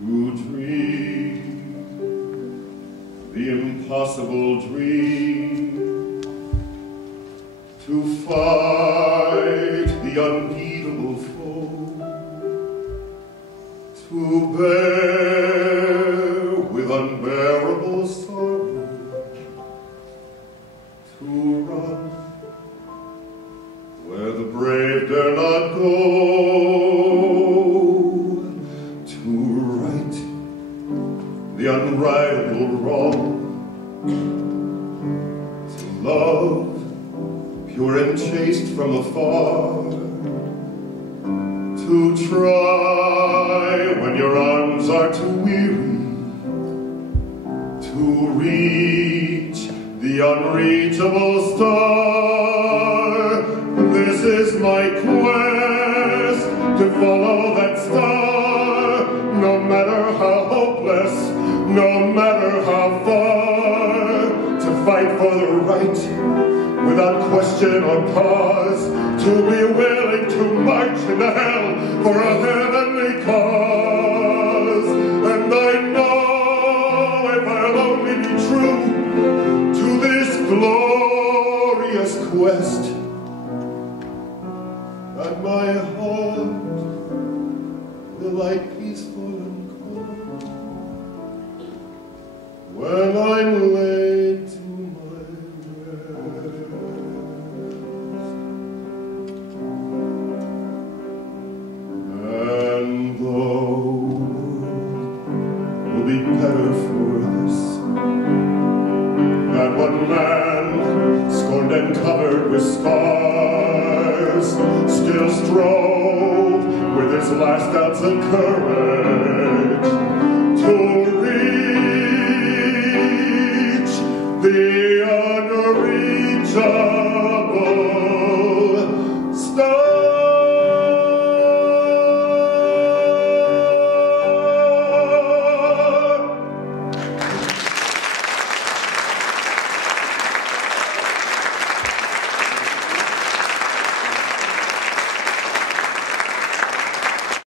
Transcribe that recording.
To dream the impossible dream, to fight the unbeatable foe, to bear with unbearable sorrow, to run where the brave dare not go, to right the unrightable wrong, to love pure and chaste from afar, to try when your arms are too weary, to reach the unreachable star. This is my quest, to follow that star, no matter how hopeless, no matter how far, to fight for the right without question or pause, to be willing to march into hell for a heavenly cause. And I know if I'll only be true to this glorious quest, that my heart will lie peaceful and calm when I'm laid to my rest. And though it will be better for us that one man, scorned and covered with scars, still strove with his last ounce of courage to reach the unreachable.